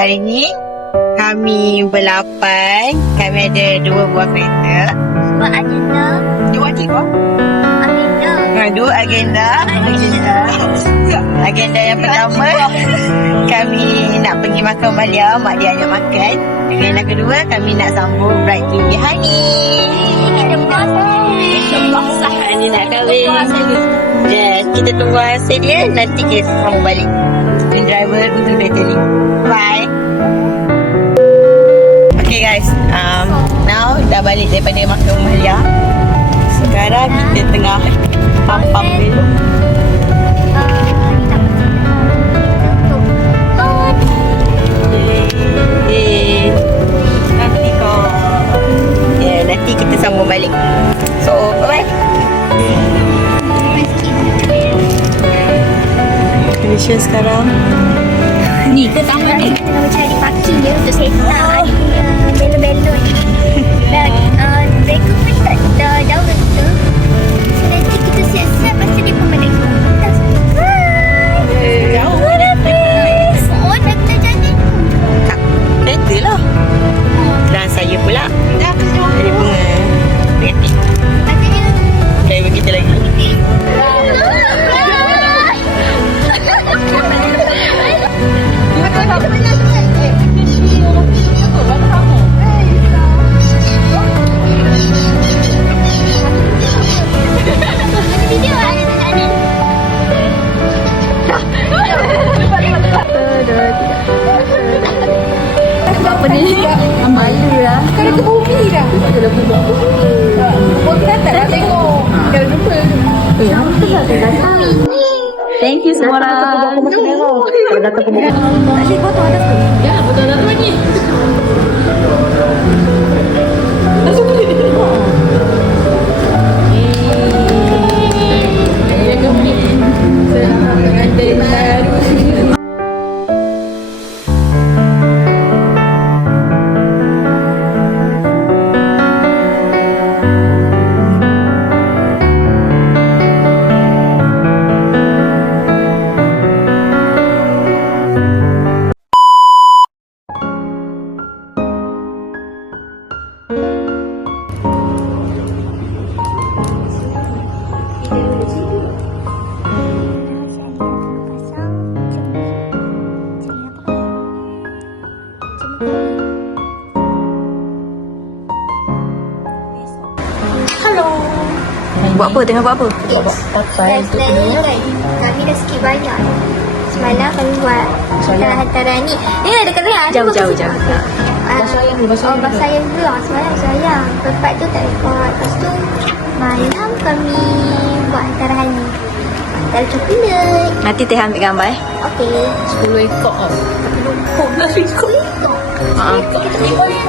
hari ni kami berlapan. Kami ada 2 buah kereta. Buat agenda. 2 agenda? Agenda. 2 agenda. Agenda yang pertama, kami nak pergi makan Malia. Mak dia ajak makan. Agenda kedua, kami nak sambung Bright TV Hani. Kita basah. Hani nak kahwin. Yes, kita tunggu hasil dia. Nanti kita sambung balik. Dan driver untuk kereta ni. Bye. Okay guys, now dah balik daripada makan Malia. Sekarang kita tengah pam-pam dulu. Nanti kita sambung balik. So, bye-bye. Malaysia sekarang Ni ke taman ni? Kita nak cari parking dia untuk set up belon-belon ni. Dan mereka pun tak jauh kita. So nanti kita siap-siap pasal dia pun balik. jauh. Oh, dah kita jadi. Kereta lah. Dan saya pula dari bunga Retik. Katanya Driver kita lagi. apa ni? Malu lah. Kalau ke bumi dah. Kalau ke bumi. Buat datang lah tengok. Kalau jumpa. Thank you semua orang. Kalau datang ke bumi. Asyik potong atas tu. Jangan potong atas tu lagi. Langsung boleh dia tengok. Selamat pengantin baru. Buat apa? Tengah buat apa? Kami dah skip banyak. Semalam kami buat hantaran ni. Ni ada kelas. Jauh. Bahasa yang dulu. Semalam sayang. Tempat tu tak rekod. Lepas tu malam kami buat hantaran ni. Hantaran coklat. Nanti Teh ambil gambar Okey. 10 ekor tau. 10 ekor. Kita pergi balik.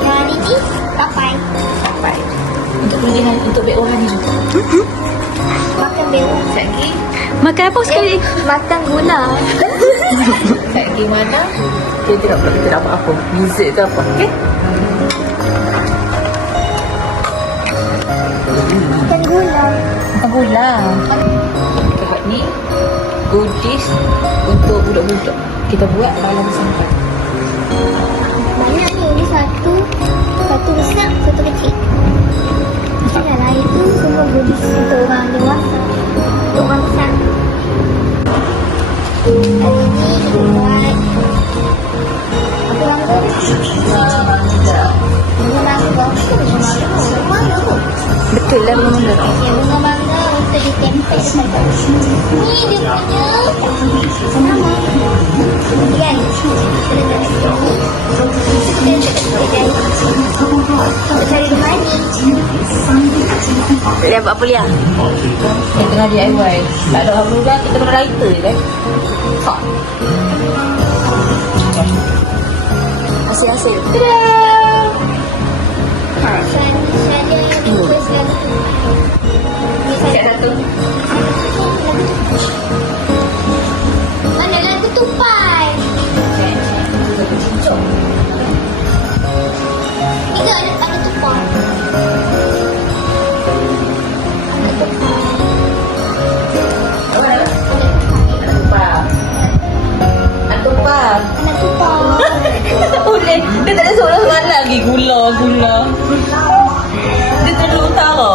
Yang ni sampai. Untuk pilihan untuk beg orang ni juga. Makan beru. Lagi. Makan apa sekali? Makan gula. Lagi mana? Kita tidak perlu kita dapat apa. Dessert ke apa. Okay? Makan gula. Makan gula. Kita ni goodies untuk budak-budak. Kita buat dalam sampai. Banyak ni. Ini satu besar, satu kecil. Yang lain tu semua goodies untuk orang dewasa. Untuk orang besar. Hari ni kita buat apa mangga? Bunga mangga. Bunga mangga. Betul lah bunga mangga. Ya, bunga mangga untuk ditempel dekat. Ni dia punya sama. Kan? Kita letak sini. Kita cari rumah ni. Dia buat apa Lia? Kita tengah DIY. Tak ada apa juga. Kita kena lighter je kan. Hot. Hasil. Misalnya request lagu tu. Siap satu. Mana lagu tu Pai? Tiga ada tu Pai. Lupa. pula. Dia terlalu utara.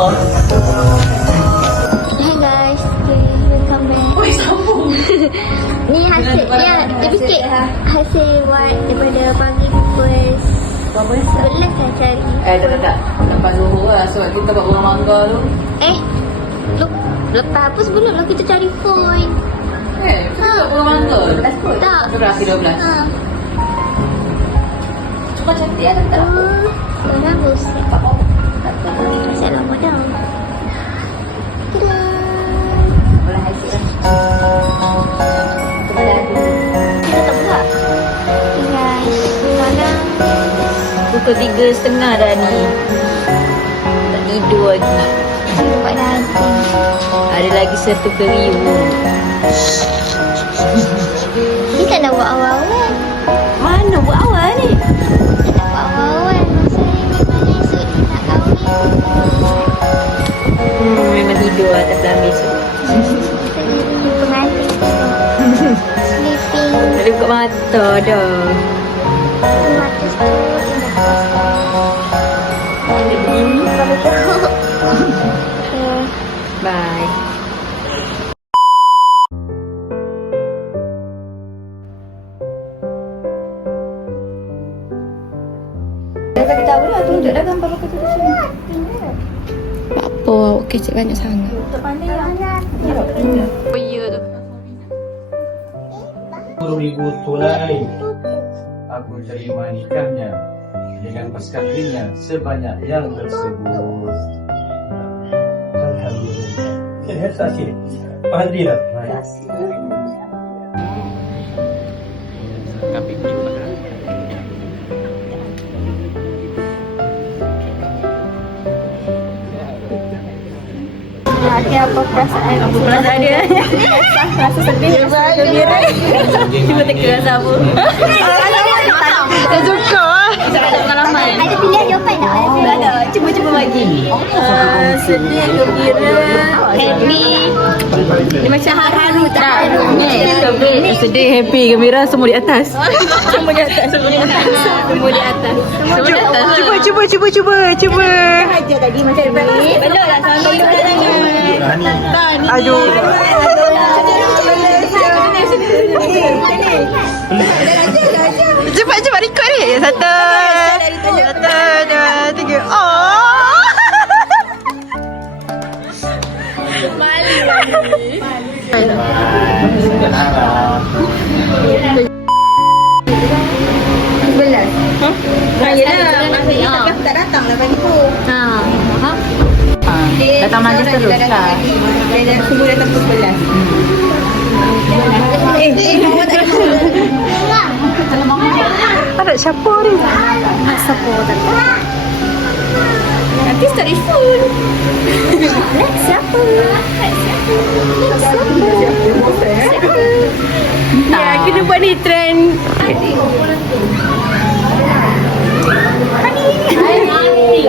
Hai guys, okay, welcome back. Oi, sambung. Ni hasil dia fikir hasil buat daripada pagi pukul 11 saya cari. Tak. Lepas zuhur lah. Sebab kita buat buah mangga tu. Lepas apa sebelum lah kita cari coin. Kita buat buah mangga. 11 kot. Tak. 12. Ha. Cuma cantik lah tak? Bagus. Tak apa. Masih lama dah. Tada. Boleh hasil lah. Kepada aku. Kita tak buka. Okay guys, sekarang Pukul 3:30 dah ni. Tak tidur lagi. kita buat nanti. Ada lagi satu keriu. Kita nak buat awal-awal. Mana buat awal ni? Kita nak buat awal-awal. Masa ni esok dia nak kahwin. Memang tidur atas pelambis tu. Kita jadi pengantin esok. Sleeping. Tak boleh buka mata dah. Mata tu indah. Kalau tahu. Okay. Bye. Dah kita tahu lah tunjuk dah gambar pakai tu sini. Apa awak kecil banyak sangat? Tak pandai lah. Oh ya tu. 10.000 tulai aku terima nikahnya dengan mas kawinnya sebanyak yang tersebut. Alhamdulillah. Lihat saksi. Alhamdulillah. Tapi Hati apa perasaan? Apa perasaan dia? Rasa sedih, rasa gembira. Cuba teka rasa apa? Dah suka. Ada pengalaman. Ada pilihan jawapan tak? Ada pilihan. Ada. Cuba bagi. Sedih, gembira, happy. Dia macam haru tak? Sedih, happy, gembira semua di atas. Semua di atas. Semua di atas. Semua di atas. Cuba. Aja tadi macam ni. Belum lah sampai Aduh. Cepat record ni. Satu, dua, tiga. Oh. Tak datang lah pagi tu. datang majlis terus lah. Semua datang pukul 11. Ada siapa ni? Siapa tak tahu. Nanti story full. Next siapa? Ya, kita buat ni trend. Salah ni.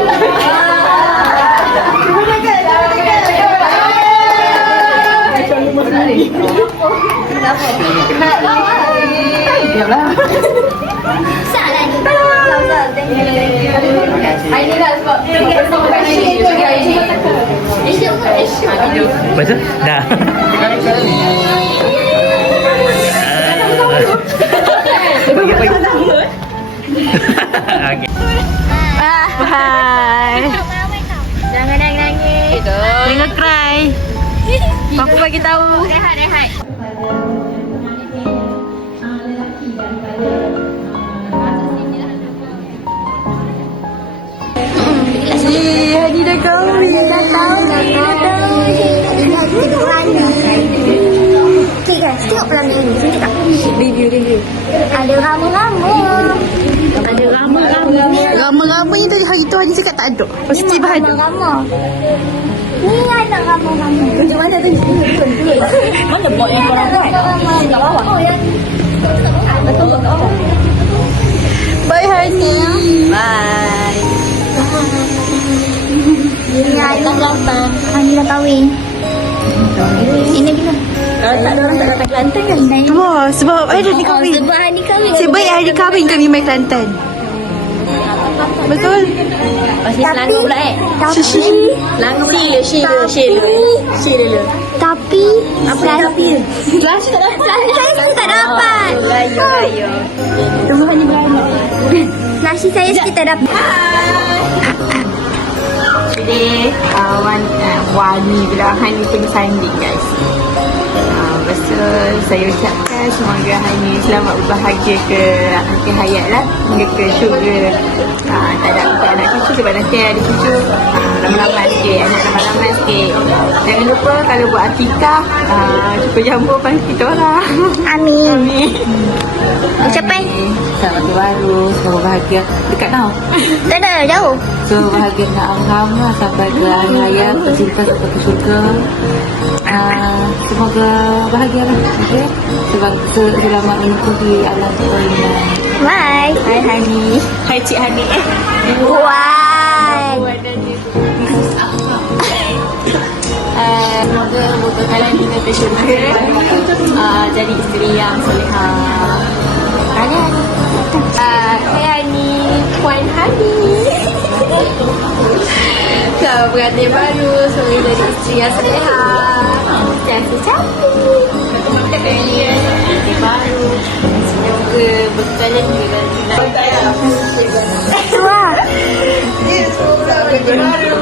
Ini lah sebab Betul? Dah. Bye. Jangan nangis. Jangan cry. Aku bagi tahu. Rehat. Haji dah kahwin. Dah tahu. Lihat Rani. Cik guys, tengok pelanggan ini. Sini tak? Review. Ada rama-rama. Rama-ramanya tadi hari tu Haji cakap tak ada. Mesti bahagia. Rama-rama. Ni ada rama-rama. Tunjuk mana tu? mana buat yang korang buat? Kat bawah. Oh, yang Bye Haji. Bye. ini ada Kelantan. Ani dah kahwin. Ini bila? Kalau tak ada orang tak datang Kelantan kan? Wah, sebab Haji kahwin. Sebab Ani kahwin. Sebaik Haji kahwin kami main Kelantan. Betul. Tapi Tapi Last saya tak dapat. Rumah ni beranak. Nasi saya sikit tak dapat. Today, Wani pula Hani pergi sanding guys. Lepas tu saya ucapkan semoga Hani selamat berbahagia ke akhir hayat lah. Hingga ke syurga. Tak ada anak cucu sebab nanti ada cucu. Ramai-ramai sikit, anak ramai-ramai sikit. Jangan lupa kalau buat akikah, cuba jambu panggil kita orang. Amin. Ucapan Selamat tahun baru, semoga bahagia. Dekat tau. tak ada jauh. So bahagia nak alhamdulillah sampai ke akhir hayat, tercinta sampai ke syurga. Semoga bahagia lah, okay? Sebab selamat menikmati alam Tuhan. Bye. Hai Hani. Hai Cik Hani. Why? Semoga moga kalian hingga ke syurga. Jadi isteri yang solehah. Hai Hani. Puan Hani. Selamat berganti baru. Semoga jadi isteri yang solehah. Cantik-cantik. Berganti baru. Semoga berkalian hingga Tua. berganti baru.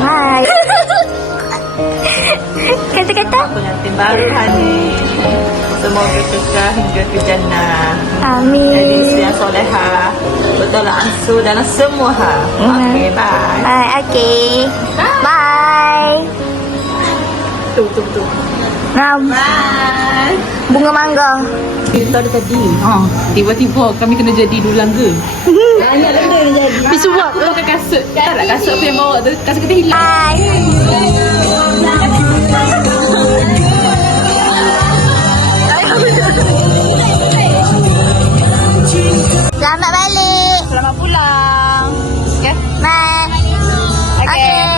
Bye. Kata-kata. Pengantin baru Hani. Semoga kekal hingga ke jannah. Amin. Jadi isteri yang solehah. Bertolak ansur dalam semua hal. Okay, bye. Bye. Okay. Bye. Tu. Ram. Bye. Bunga mangga. Kita ada tadi. Tiba-tiba kami kena jadi dulang ke? Banyak benda kena jadi. Tapi sebab tu pakai kasut. Tak nak kasut apa yang bawa tu. Kasut kita hilang. Bye. Selamat balik. Selamat pulang. Okay. Bye. Okay.